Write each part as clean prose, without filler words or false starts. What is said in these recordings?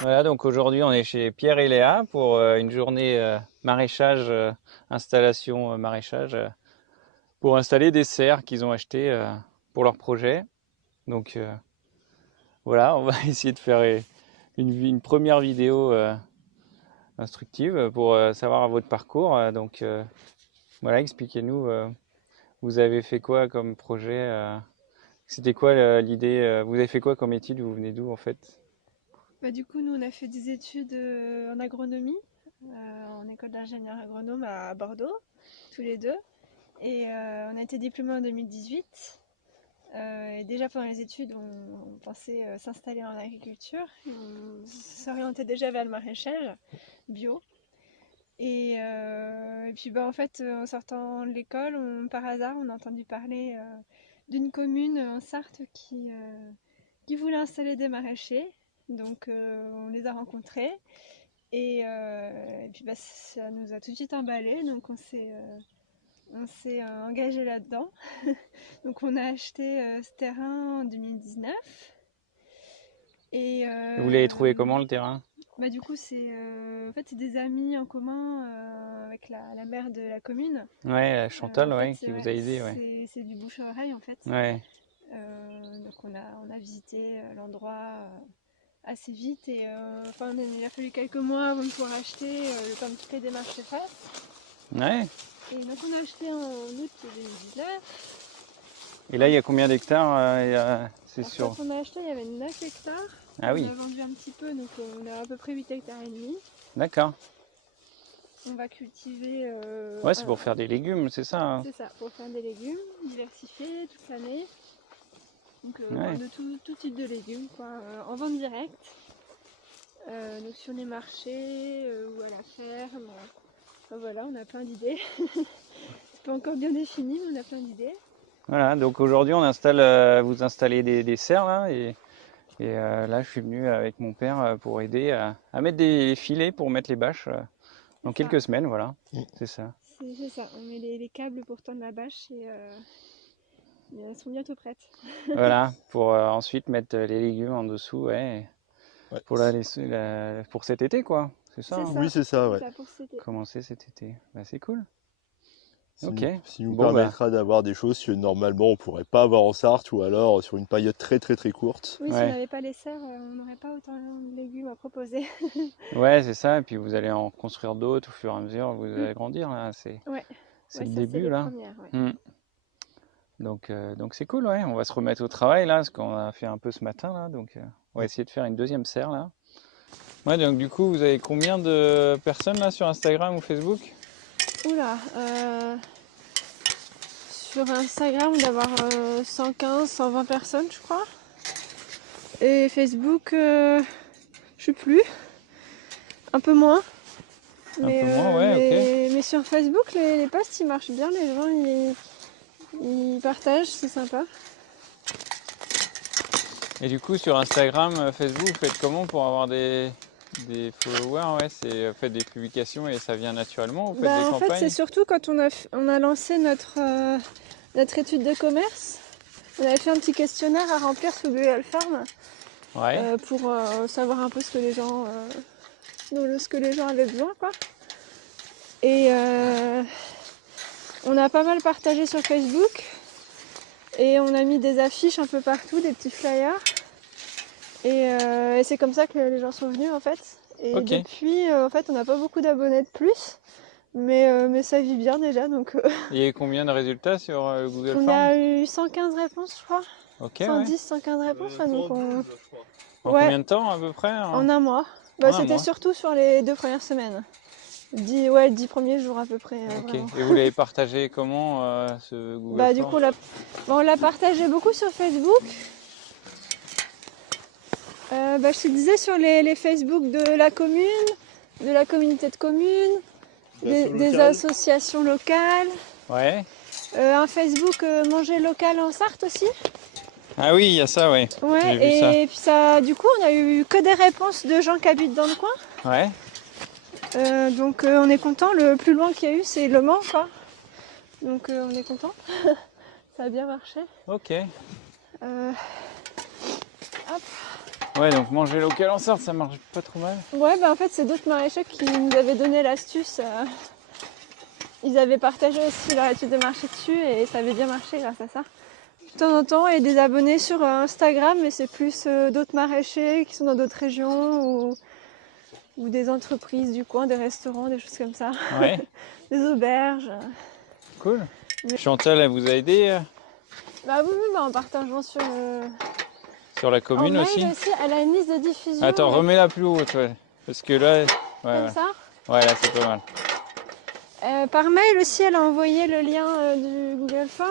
Voilà, donc aujourd'hui on est chez Pierre et Léa pour une journée maraîchage, installation maraîchage, pour installer des serres qu'ils ont achetées pour leur projet. Donc voilà, on va essayer de faire une première vidéo instructive pour savoir votre parcours. Donc voilà, expliquez-nous, vous avez fait quoi comme projet c'était quoi l'idée vous avez fait quoi comme étude, vous venez d'où en fait? Bah, du coup, nous, on a fait des études en agronomie, en école d'ingénieur agronome à Bordeaux, tous les deux. Et on a été diplômés en 2018. Et déjà pendant les études, on pensait s'installer en agriculture. On s'orientait déjà vers le maraîchage bio. Et puis bah, en fait, en sortant de l'école, par hasard, on a entendu parler d'une commune en Sarthe qui voulait installer des maraîchers. Donc on les a rencontrés et puis bah, ça nous a tout de suite emballé. Donc on s'est engagé là-dedans. Donc on a acheté ce terrain en 2019. Et Vous l'avez trouvé comment le terrain? bah, du coup, en fait, c'est des amis en commun avec la mère de la commune. Ouais, En Chantal, fait, ouais, qui vous a aidé, ouais. c'est du bouche-à-oreille en fait. Ouais, Donc on a visité l'endroit assez vite et enfin, il a fallu quelques mois avant de pouvoir acheter, le temps de toutes les démarches se fassent. ouais. Et donc on a acheté en août 2019. Et là, il y a combien d'hectares c'est Alors quand sûr. on a acheté, il y avait 9 hectares. Ah On oui, a vendu un petit peu, donc on a à peu près 8 hectares et demi. d'accord. On va cultiver Ouais, c'est pour faire des légumes, c'est ça, hein. c'est ça, pour faire des légumes diversifiés toute l'année. Donc enfin, Ouais. de tout type de légumes, quoi, en vente directe. Donc sur les marchés ou à la ferme. Enfin, voilà, on a plein d'idées. C'est pas encore bien défini, mais on a plein d'idées. Voilà, donc aujourd'hui, vous installez des serres là, et là, je suis venu avec mon père pour aider à mettre des filets pour mettre les bâches dans C'est ça, quelques semaines, voilà. C'est ça. c'est ça. On met les câbles pour tendre la bâche et elles sont bientôt prêtes. Voilà, pour ensuite mettre les légumes en dessous, ouais, Ouais. pour pour cet été, quoi. C'est ça, C'est hein. Oui, ça, c'est ça, c'est ouais. ça pour cet été. Commencer cet été. Bah, c'est cool. Ça Ok. nous Bon, bah, permettra d'avoir des choses que normalement on pourrait pas avoir en Sarthe ou alors sur une période très très très courte. Oui, si on ouais. n'avait pas les serres, on n'aurait pas autant de légumes à proposer. Ouais, c'est ça. Et puis vous allez en construire d'autres au fur et à mesure. Vous Mm. allez grandir là. Ouais, C'est ouais, le ça c'est début les là. premières. Ouais. Hmm. Donc c'est cool, ouais. On va se remettre au travail là, ce qu'on a fait un peu ce matin là. Donc on va essayer de faire une deuxième serre là. Ouais, donc du coup, vous avez combien de personnes là sur Instagram ou Facebook? Oula, sur Instagram, on doit avoir 115, 120 personnes, je crois. Et Facebook, je sais plus, un peu moins. Un Mais, peu moins, ouais, ok. mais sur Facebook, les posts ils marchent bien, les gens ils partagent, c'est sympa. Et du coup, sur Instagram, Facebook, vous faites comment pour avoir des followers? Ouais, faites des publications et ça vient naturellement. Vous faites des Bah, en fait, c'est campagnes? surtout quand on a lancé notre étude de commerce. On avait fait un petit questionnaire à remplir sous Google Form Ouais. pour savoir un peu ce que les gens avaient besoin, quoi. Et on a pas mal partagé sur Facebook et on a mis des affiches un peu partout, des petits flyers. Et c'est comme ça que les gens sont venus en fait. Et Ok. depuis, en fait, on n'a pas beaucoup d'abonnés de plus, mais ça vit bien déjà. Donc, Il y a eu combien de résultats sur Google on Forms? a eu 115 réponses, je crois. Ok, ouais. 110, 115 réponses. Ouais, donc 112, je crois. En ouais, combien de temps à peu près? en un mois. En Bah, un c'était mois. surtout sur les 2 premières semaines. 10 premiers jours à peu près, Ok. vraiment. Et vous l'avez partagé comment ce Google Bah, du Forms? coup, on l'a partagé beaucoup sur Facebook. Bah, je te disais sur les Facebook de la commune, de la communauté de communes, des associations locales. Ouais. Un Facebook Manger local en Sarthe aussi. Ah oui, il y a ça, ouais. Ouais, J'ai vu ça. et puis ça, du coup, on a eu que des réponses de gens qui habitent dans le coin. Ouais. Donc on est content. Le plus loin qu'il y a eu, c'est Le Mans, quoi. Donc on est content. Ça a bien marché. Ok. Euh, hop. Ouais, donc manger local en Sarthe, ça marche pas trop mal. Ouais, bah en fait, c'est d'autres maraîchers qui nous avaient donné l'astuce. Ils avaient partagé aussi leur étude de marché dessus et ça avait bien marché grâce à ça. De temps en temps, il y a des abonnés sur Instagram, mais c'est plus d'autres maraîchers qui sont dans d'autres régions ou des entreprises du coin, des restaurants, des choses comme ça. Ouais, Des auberges. cool. Mais- Chantal, elle vous a aidé Bah oui, bah en partageant sur, sur la en commune mail aussi? aussi. Elle a une liste de diffusion. Attends, remets-la plus haute, ouais. Parce que là, ouais, Comme ouais. ça. Ouais, là, c'est pas mal. Par mail aussi, elle a envoyé le lien du Google Form.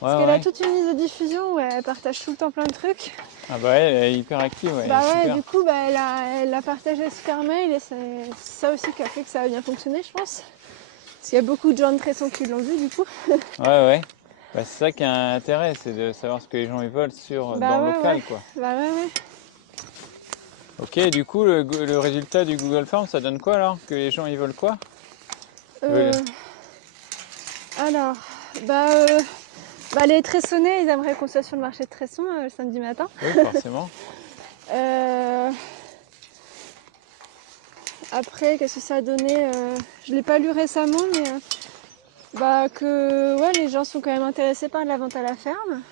Parce Ouais, qu'elle a ouais. toute une liste de diffusion où elle partage tout le temps plein de trucs. Ah bah ouais, elle est hyper active, ouais. Bah ouais, Super. du coup, bah, elle a partagé ce par mail et c'est ça aussi qui a fait que ça a bien fonctionné, je pense. Parce qu'il y a beaucoup de gens de Tresson qui l'ont vu, du coup. Ouais, ouais. Bah, c'est ça qui a un intérêt, c'est de savoir ce que les gens ils veulent Bah dans le ouais, local, ouais. quoi. Bah ouais, ouais. Ok, du coup, le résultat du Google Form, ça donne quoi alors? Que les gens ils veulent quoi? Euh, alors, bah, les Tressonnais, ils aimeraient qu'on soit sur le marché de Tresson le samedi matin. Oui, forcément. Après, qu'est-ce que ça a donné je l'ai pas lu récemment, mais bah, que ouais, les gens sont quand même intéressés par la vente à la ferme.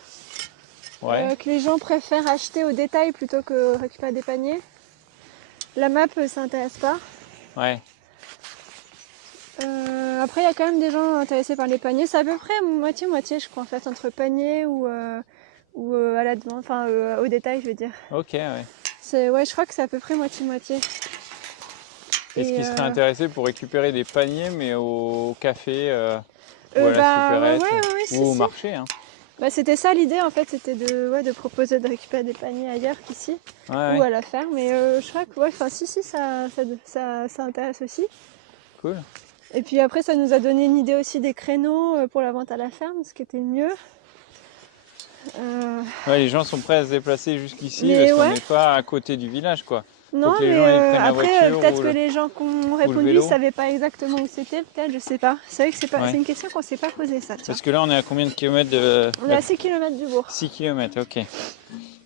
Ouais. Que les gens préfèrent acheter au détail plutôt que récupérer des paniers. La map, ça intéresse pas. Ouais. Après, il y a quand même des gens intéressés par les paniers. C'est à peu près moitié-moitié, je crois, en fait, entre panier ou à la demande, enfin au détail, je veux dire. Ok, ouais. Ouais, je crois que c'est à peu près moitié-moitié. Est-ce qu'ils seraient intéressés pour récupérer des paniers, mais au café ou à la Bah, supérette ouais, ou au si. marché, hein? Bah, c'était ça l'idée, en fait, c'était de proposer de récupérer des paniers ailleurs qu'ici, Ouais, ou ouais. à la ferme. Mais je crois que, ouais, enfin, si, ça intéresse aussi. Cool. Et puis après, ça nous a donné une idée aussi des créneaux pour la vente à la ferme, ce qui était le mieux. Ouais, les gens sont prêts à se déplacer jusqu'ici Mais parce qu'on ouais. n'est pas à côté du village, quoi. Non, Faut que les mais gens ils prennent la après, voiture peut-être ou que les gens qui ont répondu vélo. ne savaient pas exactement où c'était, peut-être, je sais pas. C'est vrai que Ouais. c'est une question qu'on ne s'est pas posée, ça, tiens. Parce que là, on est à combien de kilomètres de... On est à 6 km du bourg. 6 km, ok.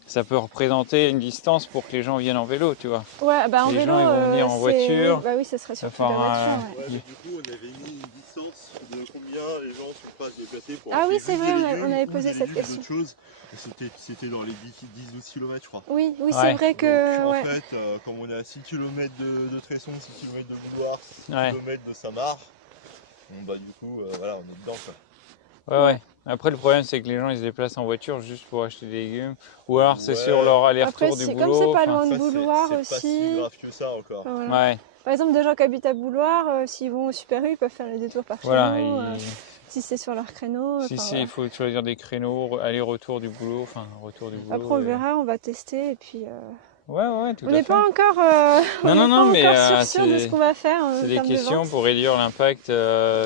Ça peut représenter une distance pour que les gens viennent en vélo, tu vois. Ouais, bah en Les vélo, gens, ils vont venir en voiture. Bah oui, ça serait surtout faire de la voiture. Ouais, mais du coup, on avait mis une distance de combien les gens sont prêts à se déplacer pour Ah oui, acheter c'est juste vrai, des on légumes avait ou posé des cette légumes, question. d'autres choses. Et c'était dans les 10-12 km, je crois. Oui, Ouais. c'est vrai que. Donc, en Ouais. fait, comme on est à 6 km de Tresson, 6 km de Bouloir, 6 Ouais. km de Saint-Marc, bon, bah du coup, voilà, on est dedans, quoi. Ouais. Après, le problème, c'est que les gens, ils se déplacent en voiture juste pour acheter des légumes. Ou alors, c'est Ouais. sur leur aller-retour Après, du comme boulot. c'est pas enfin, loin de Après, Bouloir c'est pas aussi. si grave que ça encore. Enfin, voilà. Ouais, Par exemple, des gens qui habitent à Bouloir, s'ils vont au Super U, ils peuvent faire le détour par chez voilà. nous. Si c'est sur leur créneau. Si, enfin, si, voilà. il faut choisir des créneaux, aller-retour du boulot, enfin, retour du boulot. Après, on verra, on va tester et puis. Ouais, tout On à n'est fait. pas encore, Non, mais sûr de ce qu'on va faire. c'est en des termes de questions vente. pour réduire l'impact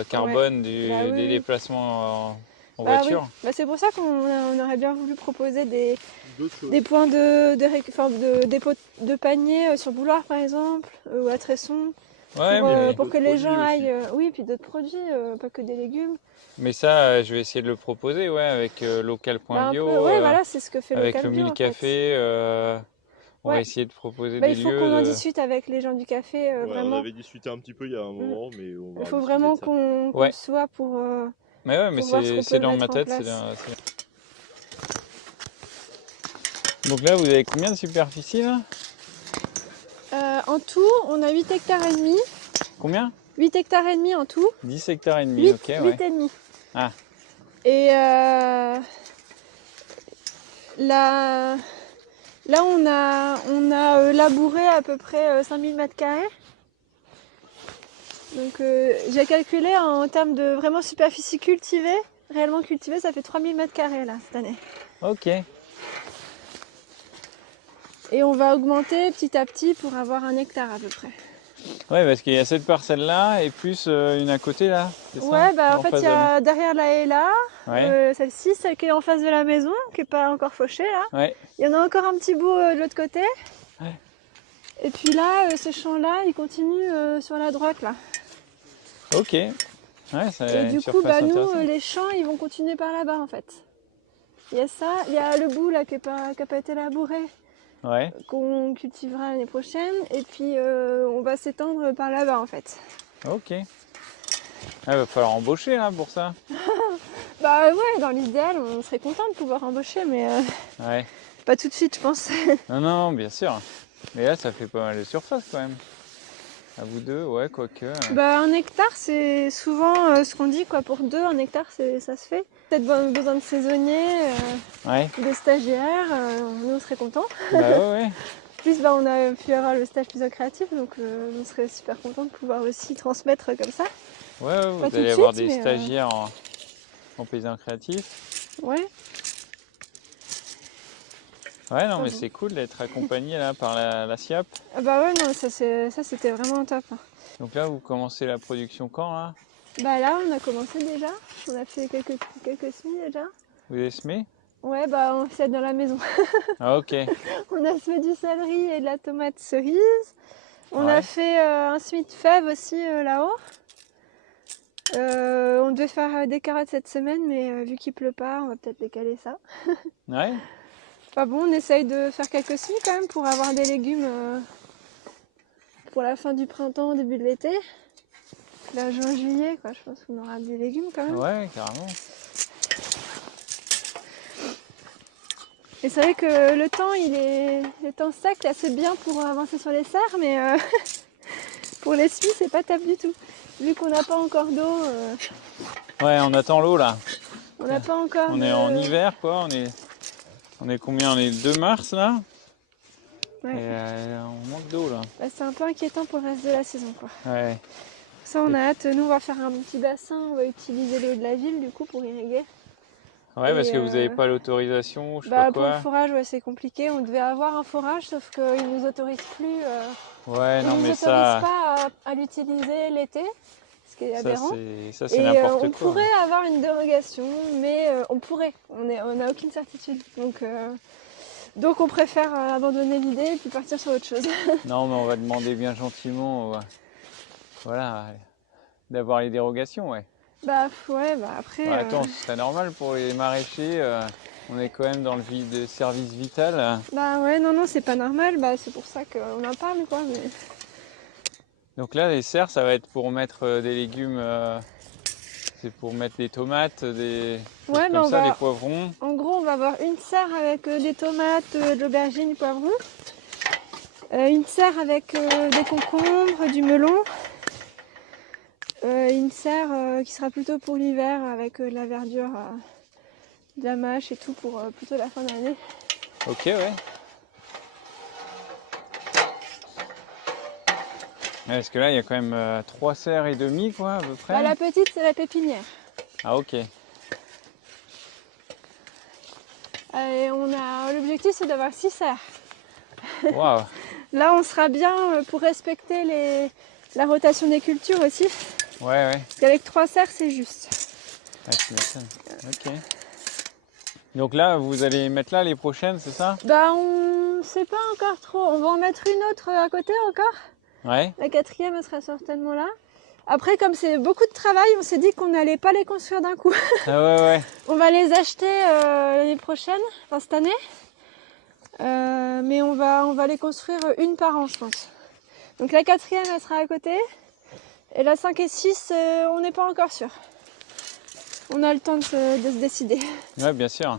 carbone Bah oui, des oui. déplacements en Bah voiture. oui. Bah, c'est pour ça qu'on aurait bien voulu proposer D'autres choses. des points de dépôt de panier sur Bouloir par exemple, ou à Tresson, Ouais, mais, pour que d'autres les gens produits aussi. aillent. Oui, puis d'autres produits, pas que des légumes. mais ça, je vais essayer de le proposer, ouais, avec Bah, un local.bio, peu, ouais, voilà, c'est ce que fait avec Local le Bio 1000 en fait. cafés. On va Ouais. essayer de proposer Bah, des il faut lieux qu'on en de... discute avec les gens du café, Ouais, on vraiment. avait discuté un petit peu il y a un moment, mais on va Il faut rediscuter vraiment de ça. qu'on Ouais. soit pour Mais ouais, mais voir ce qu'on c'est peut dans ma mettre en tête. place. Donc là, vous avez combien de superficie là? En tout, on a 8 hectares et demi. Combien? 8 hectares et demi en tout. 10 hectares et demi, 8, ok, ouais. 8 et demi. Ah. Et là, on a labouré à peu près 5000 mètres carrés. Donc j'ai calculé en termes de vraiment superficie cultivée, réellement cultivée, ça fait 3000 mètres carrés là cette année. Ok. Et on va augmenter petit à petit pour avoir 1 hectare à peu près. Ouais, parce qu'il y a cette parcelle-là et plus une à côté là, c'est ça? Ouais, bah en fait, face il y a derrière la haie là, Ouais. celle-ci, celle qui est en face de la maison, qui n'est pas encore fauchée là. Ouais. Il y en a encore un petit bout de l'autre côté. Ouais. Et puis là, ce champ-là, il continue sur la droite là. Ok. Ouais, ça Et une du coup, surface bah, nous, intéressante. les champs, ils vont continuer par là-bas en fait. Il y a ça, il y a le bout là qui n'a pas été labouré. Ouais. qu'on cultivera l'année prochaine. Et puis on va s'étendre par là-bas en fait. Ok. Ah, il va falloir embaucher là pour ça. Bah ouais, dans l'idéal, on serait content de pouvoir embaucher, mais Ouais. pas tout de suite, je pense. Non, non, bien sûr. Mais là, ça fait pas mal de surface quand même. À vous deux, ouais, quoique. Bah 1 hectare, c'est souvent ce qu'on dit, quoi. Pour 2, 1 hectare, ça se fait. Peut-être besoin de saisonniers, Ouais. des stagiaires, nous on serait contents. Bah ouais, ouais. En plus, bah, on a pu avoir le stage paysan créatif, donc on serait super contents de pouvoir aussi transmettre comme ça. Ouais, ouais, vous Pas tout allez de avoir suite, des mais, stagiaires en paysan créatif. Ouais. Ouais, non, mais Pardon. c'est cool d'être accompagné là par la SIAP. Ah bah ouais, non, ça c'était vraiment top. Donc là, vous commencez la production quand là? Bah là, on a commencé déjà. On a fait quelques semis déjà. Vous avez semé? Ouais, bah on fait dans la maison. Ah, ok. On a semé du céleri et de la tomate cerise. On Ouais. a fait un semis de fèves aussi là-haut. On devait faire des carottes cette semaine, mais vu qu'il pleut pas, on va peut-être décaler ça. Ouais. Enfin bon, on essaye de faire quelques semis quand même pour avoir des légumes pour la fin du printemps, début de l'été. Là, juin, juillet, quoi, je pense qu'on aura des légumes quand même. Ouais, carrément. Et c'est vrai que le temps sec, là, c'est bien pour avancer sur les serres, mais pour les semis, c'est pas top du tout. Vu qu'on n'a pas encore d'eau, Ouais, on attend l'eau là. on n'a pas encore On de... est en hiver quoi, on est combien? On est le 2 mars là. Ouais. Et on manque d'eau là. Bah, c'est un peu inquiétant pour le reste de la saison, quoi. Ouais. Ça, on a hâte. Nous, on va faire un petit bassin. On va utiliser l'eau de la ville, du coup, pour irriguer. Ouais, parce Et, que vous n'avez pas l'autorisation, je sais Bah, pas pour le quoi. forage, ouais, c'est compliqué. On devait avoir un forage, sauf qu'ils nous autorisent plus. Ouais, Ils non nous mais autorisent ça, pas à l'utiliser l'été, ce qui est aberrant. ça c'est Et n'importe on quoi. pourrait avoir une dérogation, mais on pourrait. On n'a aucune certitude. Donc on préfère abandonner l'idée et puis partir sur autre chose. Non, mais on va demander bien gentiment, voilà, d'avoir les dérogations, ouais. Bah ouais, bah après... Bah, attends, ce serait normal pour les maraîchers. On est quand même dans le de service vital. Bah ouais, non, c'est pas normal. Bah c'est pour ça qu'on en parle, quoi. Mais... Donc là, les serres, ça va être pour mettre des légumes. C'est pour mettre des tomates, des choses Ouais, comme ça, des poivrons. En gros, on va avoir une serre avec des tomates, de l'aubergine, du poivron. Une serre avec des concombres, du melon. Une serre qui sera plutôt pour l'hiver avec de la verdure, de la mâche et tout pour plutôt la fin de l'année. Ok, ouais. Ouais, parce que là, il y a quand même 3 serres et demi, quoi, à peu près. Bah, la petite, c'est la pépinière. Ah, ok. Et l'objectif, c'est d'avoir 6 serres. Waouh. Là, on sera bien pour respecter la rotation des cultures aussi. Ouais, ouais. Parce qu'avec 3 serres, c'est juste. Ouais, tu m'étonnes. Ok. Donc là, vous allez mettre là les prochaines, c'est ça? Bah, on sait pas encore trop. On va en mettre une autre à côté encore. Ouais. La quatrième, elle sera certainement là. Après, comme c'est beaucoup de travail, on s'est dit qu'on n'allait pas les construire d'un coup. Ah ouais, ouais. On va les acheter l'année prochaine, enfin cette année. Mais on va les construire une par an, je pense. Donc la quatrième, elle sera à côté. Et la 5 et 6, on n'est pas encore sûr. On a le temps de se décider. Ouais, bien sûr.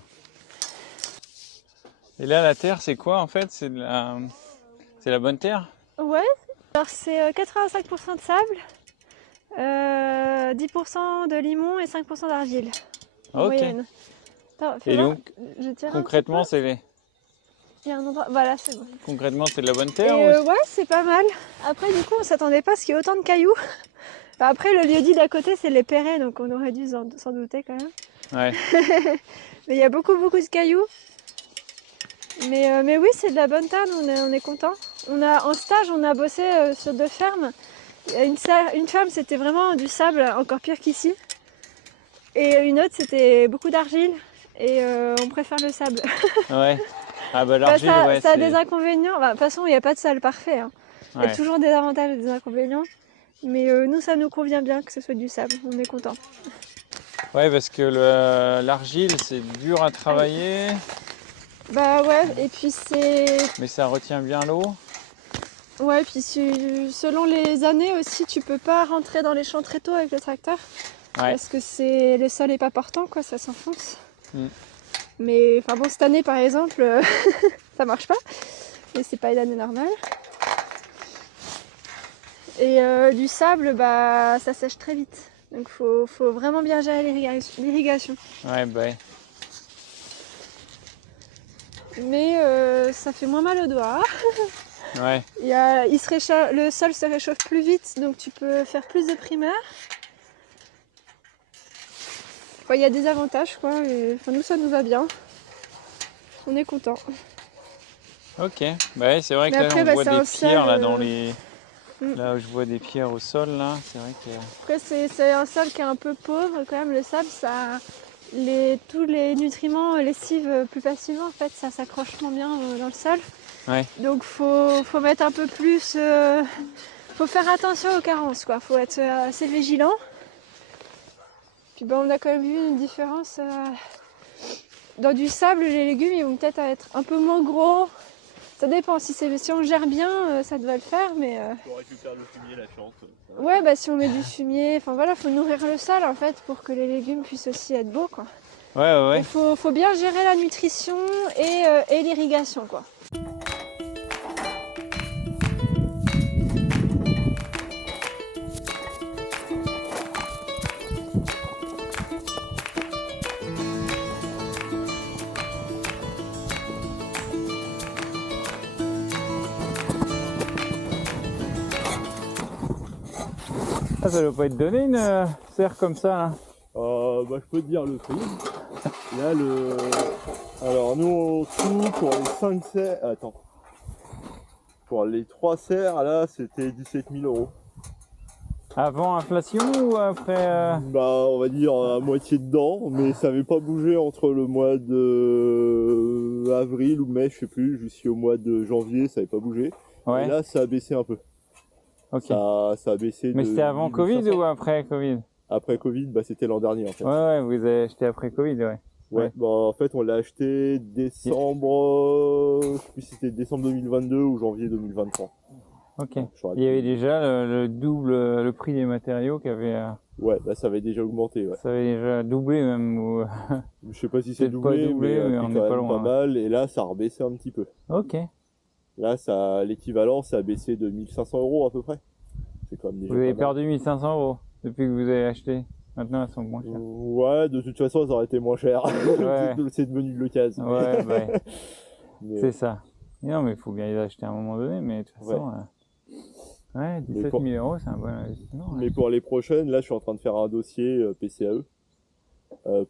Et là, la terre, c'est quoi en fait? C'est la bonne terre? Ouais, alors c'est 85% de sable, 10% de limon et 5% d'argile en Ok. moyenne. Attends, fais Et voir, donc, je tire un concrètement, petit peu. Il y a un endroit, voilà, c'est bon. c'est de la bonne Et terre ouais, c'est pas mal. Après, du coup, on s'attendait pas à ce qu'il y ait autant de cailloux. Bah, après, le lieu-dit d'à côté, c'est les Perrets, donc on aurait dû s'en douter quand même. Ouais. Mais il y a beaucoup de cailloux. Mais oui, c'est de la bonne terre, on est content. En stage, on a bossé sur 2 fermes. Une ferme, c'était vraiment du sable, encore pire qu'ici. Et une autre, c'était beaucoup d'argile. Et on préfère le sable. Ouais. Ah bah Bah, l'argile, ouais, ça a c'est... des inconvénients. Bah, de toute façon, il n'y a pas de sol parfait, hein. Il y a Ouais. toujours des avantages et des inconvénients. Mais nous, ça nous convient bien que ce soit du sable. On est content. Ouais, parce que l'argile, c'est dur à travailler. Bah ouais, et puis c'est... Mais ça retient bien l'eau. Ouais, puis selon les années aussi, tu peux pas rentrer dans les champs très tôt avec le tracteur. Ouais. Parce que le sol est pas portant, quoi, ça s'enfonce. Mm. Mais enfin bon, cette année par exemple, ça marche pas. Mais c'est pas une année normale. Et du sable, bah ça sèche très vite. Donc faut vraiment bien gérer l'irrigation. Ouais, bah ouais. Mais ça fait moins mal aux doigts. Ouais. Le sol se réchauffe plus vite, donc tu peux faire plus de primaires. Enfin, il y a des avantages, quoi. Et, enfin, nous, ça nous va bien. On est content. Ok. Bah ouais, c'est vrai que Mais là, après, on bah, voit c'est des un pierres sol, là dans les. Mm. Là où je vois des pierres au sol, là, c'est vrai que. Après, c'est un sol qui est un peu pauvre quand même. Le sable, tous les nutriments lessivent plus facilement. En fait, ça s'accroche moins bien dans le sol. Ouais. Donc, faut mettre un peu plus. Faut faire attention aux carences, quoi. Faut être assez vigilant. Puis, bah, on a quand même vu une différence. Dans du sable, les légumes, ils vont peut-être être un peu moins gros. Ça dépend, si on gère bien, ça devrait le faire, mais... On récupère le fumier, la chance. Ouais, bah si on met du fumier, enfin voilà, faut nourrir le sol en fait pour que les légumes puissent aussi être beaux, quoi. Ouais, ouais, Il faut bien gérer la nutrition et l'irrigation, quoi. Ah, ça doit pas être donné une serre comme ça, là. Bah, je peux te dire le prix. Là, alors, nous, en tout, pour les 5 serres. Attends. Pour les 3 serres, là, c'était 17 000 €. Avant inflation ou après Bah, on va dire à moitié dedans, mais ça n'avait pas bougé entre le mois de avril ou mai, je sais plus, jusqu'au mois de janvier, ça n'avait pas bougé. Ouais. Et là, ça a baissé un peu. Ok. Ça a baissé. Mais de c'était avant 1500. Covid ou après Covid? Après Covid, bah, c'était l'an dernier en fait. Ouais, vous avez acheté après Covid, ouais. Ouais, bah, en fait, on l'a acheté décembre, je sais plus si c'était décembre 2022 ou janvier 2023. Ok. Donc, Il y avait déjà le double, le prix des matériaux qui avait, Ouais, là, ça avait déjà augmenté, ouais. ça avait déjà doublé même. Ou... Je sais pas si c'est Peut-être pas doublé, doublé, mais c'est on quand n'est pas même loin. pas mal. Et là, ça a rebaissé un petit peu. Ok. Là, l'équivalent, ça a baissé de 1500 € à peu près. C'est quand même déjà Vous avez pas mal. perdu 1500 € depuis que vous avez acheté. Maintenant, elles sont moins chères. Ouais, de toute façon, ça aurait été moins cher. Ouais. C'est devenu de l'occasion. Ouais, bah, ouais. Mais- C'est ça. Et non, mais il faut bien les acheter à un moment donné, mais de toute façon, ouais, 17 000 €, c'est un bon investissement. Ouais. Mais pour les prochaines, là, je suis en train de faire un dossier PCAE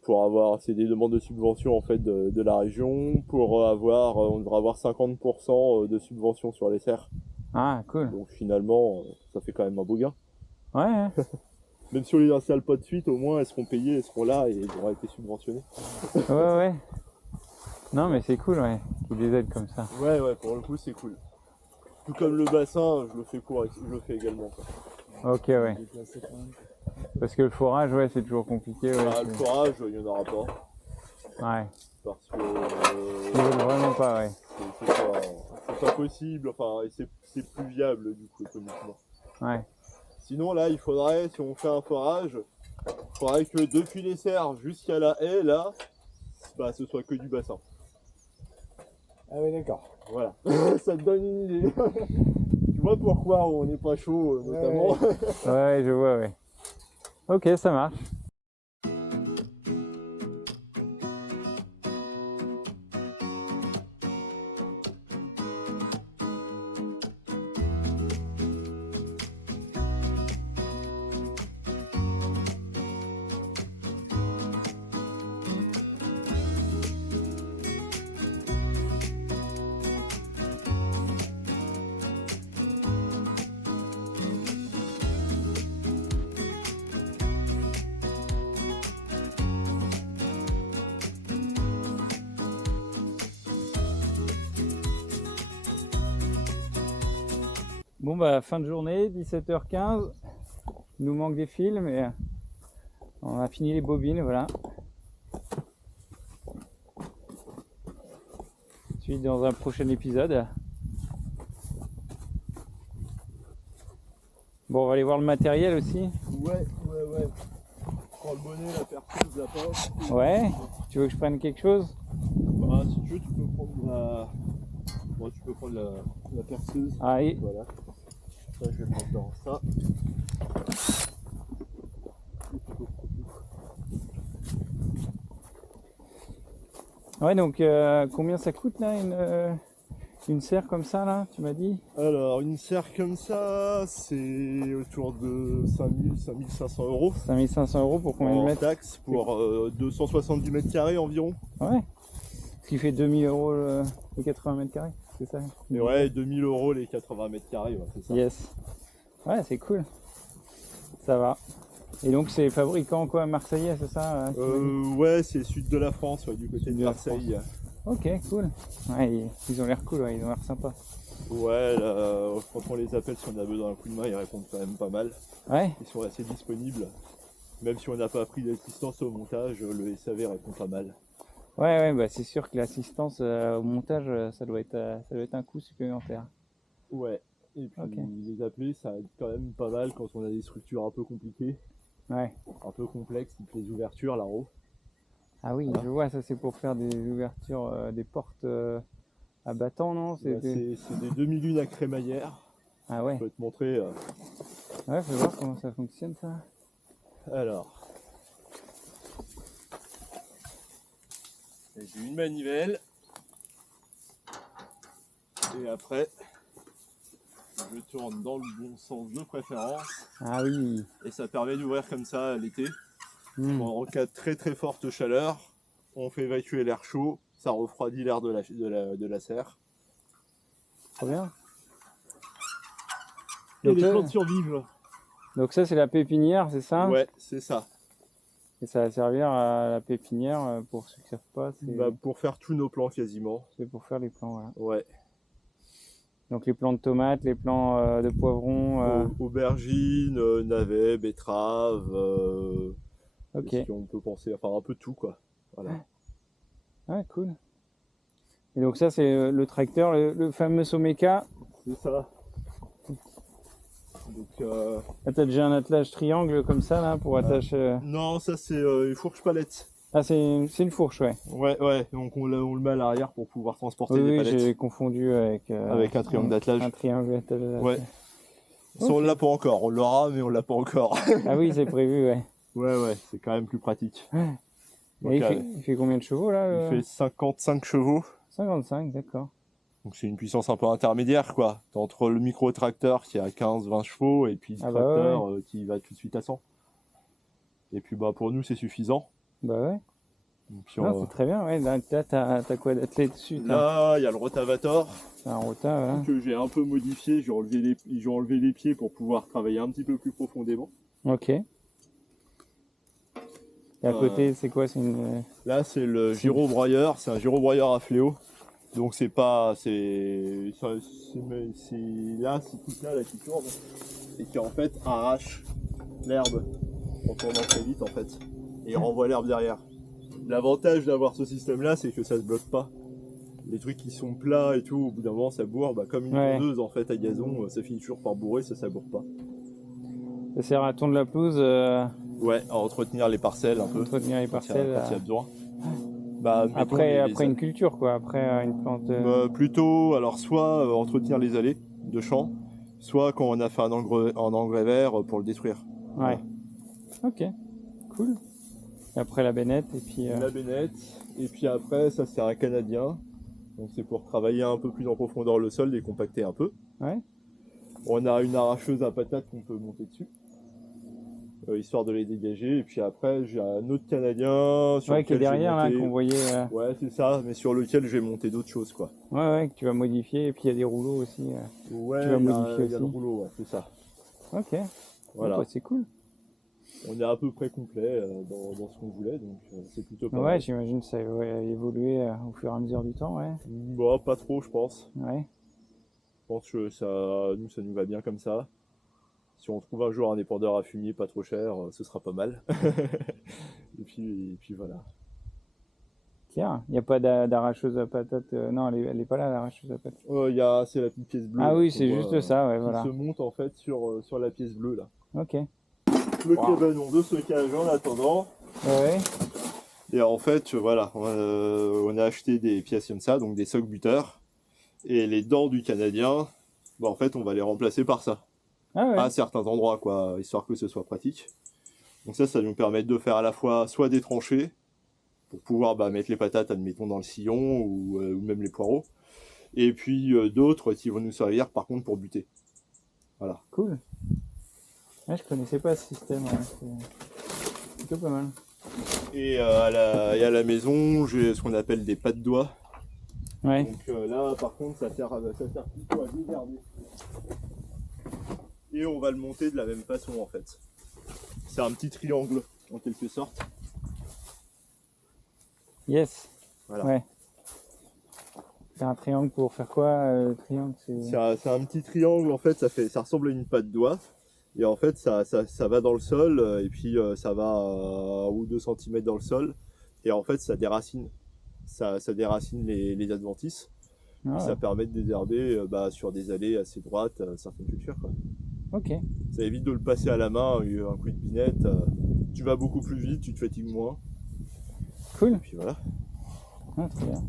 pour avoir, c'est des demandes de subvention en fait de la région pour avoir, on devrait avoir 50% de subvention sur les serres. Ah, cool. Donc finalement, ça fait quand même un beau gain. Ouais, ouais. Même si on les installe pas de suite, au moins elles seront payées, elles seront là et elles auront été subventionnées. Ouais, ouais. Non, mais c'est cool, ouais, qu'ils les aident comme ça. Ouais, ouais, pour le coup, c'est cool. Tout comme le bassin, je le fais également. Quoi. Ok, ouais. Parce que le forage, ouais, c'est toujours compliqué. Ouais, Ah, le forage, il n'y en aura pas. Ouais. Parce que Ils veulent vraiment pas, ouais. c'est pas possible, enfin, et c'est plus viable du coup économiquement. Ouais. Sinon, là, il faudrait, si on fait un forage, il faudrait que depuis les serres jusqu'à la haie, là, bah, ce soit que du bassin. Ah oui, d'accord. Voilà. Ça te donne une idée. Tu vois pourquoi on n'est pas chaud, notamment. Ouais, je vois, ouais. Ok, ça marche. Bon, bah, fin de journée, 17h15. Il nous manque des fils, mais on a fini les bobines, voilà. suite dans un prochain épisode. Bon, on va aller voir le matériel aussi. Ouais. Je prends le bonnet, la perceuse, la pince. Ouais. Tu veux que je prenne quelque chose? Bah, si tu veux, tu peux prendre la... Bon, tu peux prendre la perceuse. Allez. Voilà. Ça, je vais prendre dans ça. Ouais, donc combien ça coûte là une serre comme ça là, tu m'as dit? Alors, une serre comme ça, c'est autour de 5500 euros. 5500 euros pour combien de En mètres? taxe pour 270 mètres carrés environ. Ouais. Ce qui fait 2000 euros les 80 mètres carrés, c'est ça? Et ouais, 2000 euros les 80 mètres carrés, ouais, c'est ça. Yes. Ouais, c'est cool. Ça va. Et donc c'est fabricant quoi, marseillais, c'est ça? Ouais, c'est sud de la France, ouais, du côté de Marseille. Ok, cool. Ouais, ils ont l'air cool, ouais, ils ont l'air sympas. Ouais, là, quand on les appelle, si on a besoin d'un coup de main, ils répondent quand même pas mal. Ouais. Ils sont assez disponibles. Même si on n'a pas pris d'assistance au montage, le SAV répond pas mal. Ouais, bah c'est sûr que l'assistance au montage, ça doit être un coût supplémentaire. Ouais. Et puis Ok. les appeler, ça aide quand même pas mal quand on a des structures un peu compliquées, Ouais. un peu complexes, type les ouvertures là-haut. Ah oui, Voilà. je vois, ça c'est pour faire des ouvertures, des portes à battant, non? Bah, c'est des demi-lunes à crémaillère. Ah ouais. Je peux te montrer. Ouais, faut voir comment ça fonctionne ça. Alors. J'ai une manivelle. Et après, je tourne dans le bon sens de préférence. Ah oui. Et ça permet d'ouvrir comme ça l'été. Hmm. En cas de très très forte chaleur, on fait évacuer l'air chaud, ça refroidit l'air de la serre. Trop bien. Et Donc les ça- plantes survivent. Donc ça c'est la pépinière, c'est ça? Ouais, c'est ça. Et ça va servir à la pépinière, pour ceux qui ne savent pas, Bah, pour faire tous nos plants quasiment. c'est pour faire les plants, voilà. Ouais. Donc les plants de tomates, les plants de poivrons. Aubergines, navets, betteraves, Ok. est-ce qu'on peut penser, enfin un peu tout quoi. Voilà. Ouais, cool. Et donc ça c'est le tracteur, le fameux Someka. C'est ça. Donc, Là t'as déjà un attelage triangle comme ça là pour attacher. non, ça c'est une fourche palette. Ah c'est une fourche, ouais. Ouais, donc on le met à l'arrière pour pouvoir transporter Oui, les oui, palettes. j'ai confondu avec Avec un triangle d'attelage. Un triangle d'attelage. Ouais. Ça, on l'a pas encore, on l'aura mais on l'a pas encore. Ah oui, c'est prévu, ouais. Ouais, c'est quand même plus pratique. Donc, Et il fait combien de chevaux là? il fait 55 chevaux. 55, d'accord. Donc c'est une puissance un peu intermédiaire quoi. T'as entre le micro-tracteur qui a 15-20 chevaux et puis le Ah bah tracteur qui va tout de suite à 100. Et puis bah pour nous c'est suffisant. Bah ouais. Et puis, Non, c'est très bien, ouais. Là t'as quoi d'attelé dessus? là il y a le rotavator T'as un rota, voilà. que j'ai un peu modifié. J'ai enlevé les pieds pour pouvoir travailler un petit peu plus profondément. Ok. Et à côté, c'est quoi? C'est une. Là c'est le gyrobroyeur, c'est un gyrobroyeur à fléau. Donc c'est pas, c'est là, c'est tout là qui tourne et qui en fait arrache l'herbe en tournant très vite en fait et renvoie l'herbe derrière. L'avantage d'avoir ce système là, c'est que ça se bloque pas. Les trucs qui sont plats et tout, au bout d'un moment ça bourre, bah, comme une tondeuse en fait à gazon, ça finit toujours par bourrer, ça bourre pas. Ça sert à tondre la pelouse, Ouais, à entretenir les parcelles un peu. entretenir les Quand il y parcelles. a besoin. Bah, mettons Après les une culture, quoi. Après une plante. plutôt, alors soit entretenir les allées de champs, soit quand on a fait un engrais vert pour le détruire. Ouais. Ok. Cool. Et après la bennette et puis. La bennette, et puis après ça c'est un canadien, donc c'est pour travailler un peu plus en profondeur le sol, décompacter un peu. Ouais. On a une arracheuse à patates qu'on peut monter dessus, histoire de les dégager, et puis après j'ai un autre canadien sur Ouais, qui est lequel j'ai derrière, là, monté... qu'on voyait. Ouais c'est ça, mais sur lequel j'ai monté d'autres choses quoi. Ouais, que tu vas modifier. Et puis il y a des rouleaux aussi. Ouais, Tu vas il y a modifier il y a le aussi. rouleau, ouais, c'est ça. Ok. Voilà. Bon, bah, c'est cool. On est à peu près complet dans ce qu'on voulait, donc c'est plutôt pas Ouais, mal. j'imagine que ça va évoluer au fur et à mesure du temps, ouais. Bah, pas trop je pense. Ouais. Je pense que ça nous va bien comme ça. Si on trouve un jour un épandeur à fumier pas trop cher, ce sera pas mal. et puis voilà. Tiens, il n'y a pas d'arracheuse à patates. Non, elle est pas là, l'arracheuse à patates. C'est la petite pièce bleue. Ah là, oui, qu'on c'est voit, juste ça, ouais, qui voilà. se monte en fait sur la pièce bleue là. Ok. Le Wow. cabanon de stockage en attendant. Ouais. Et en fait, voilà, on a acheté des pièces comme ça, donc des socs buteurs. Et les dents du Canadien, en fait, on va les remplacer par ça. Ah ouais. À certains endroits, quoi, histoire que ce soit pratique. Donc ça va nous permettre de faire à la fois soit des tranchées, pour pouvoir mettre les patates, admettons, dans le sillon, ou même les poireaux. Et puis d'autres qui vont nous servir, par contre, pour buter. Voilà. Cool. Ouais, je connaissais pas ce système, ouais. C'est plutôt pas mal. Et à la maison, j'ai ce qu'on appelle des pas de doigts. Ouais. Donc là, par contre, ça sert plutôt à désherber. Et on va le monter de la même façon, en fait. C'est un petit triangle, en quelque sorte. Yes. Voilà. Ouais. C'est un triangle pour faire quoi? Triangle, C'est un petit triangle, en fait, ça ressemble à une patte de doigt. Et en fait, ça va dans le sol, et puis ça va 1 ou 2 cm dans le sol. Et en fait, ça déracine. Ça déracine les adventices. Ah, Et ouais. ça permet de désherber sur des allées assez droites certaines cultures, quoi. Ok. Ça évite de le passer à la main, un coup de binette. Tu vas beaucoup plus vite, tu te fatigues moins. Cool. Et puis voilà. Ah, très bien.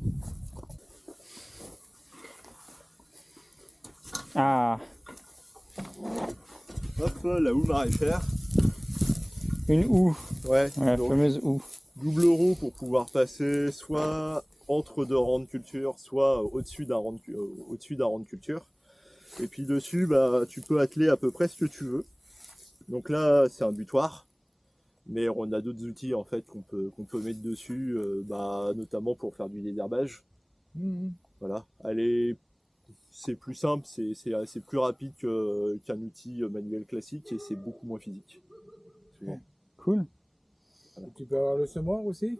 Ah, Hop, la houe maraîchère. une houe. Ouais, Ouais, la donc, fameuse houe. double roue pour pouvoir passer soit entre 2 rangs de culture, soit au-dessus d'un rang de culture. Et puis dessus, tu peux atteler à peu près ce que tu veux. Donc là, c'est un butoir. Mais on a d'autres outils en fait qu'on peut mettre dessus, notamment pour faire du désherbage. Voilà. C'est plus simple, c'est plus rapide qu'un outil manuel classique et c'est beaucoup moins physique. Souvent. Cool. Et tu peux avoir le semoir aussi?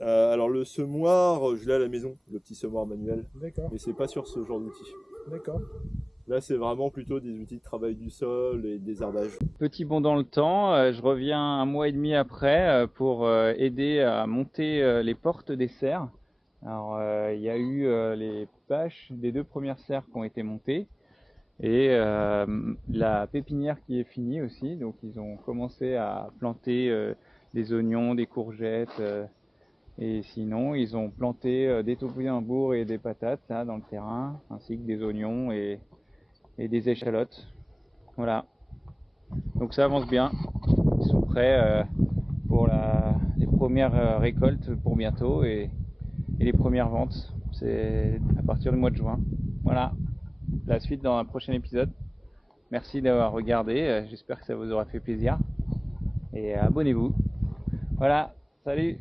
Alors le semoir, je l'ai à la maison, le petit semoir manuel, D'accord, mais c'est pas sur ce genre d'outil. d'accord. Là, c'est vraiment plutôt des outils de travail du sol et de désherbage. Petit bond dans le temps, je reviens 1 mois et demi après pour aider à monter les portes des serres. Alors il y a eu les bâches des 2 premières serres qui ont été montées et la pépinière qui est finie aussi. Donc ils ont commencé à planter des oignons, des courgettes et sinon ils ont planté des topinambours et des patates là dans le terrain, ainsi que des oignons et des échalotes. Voilà. Donc ça avance bien. Ils sont prêts pour les premières récoltes pour bientôt et les premières ventes. C'est à partir du mois de juin. Voilà. La suite dans un prochain épisode. Merci d'avoir regardé. J'espère que ça vous aura fait plaisir. Et abonnez-vous. Voilà. Salut.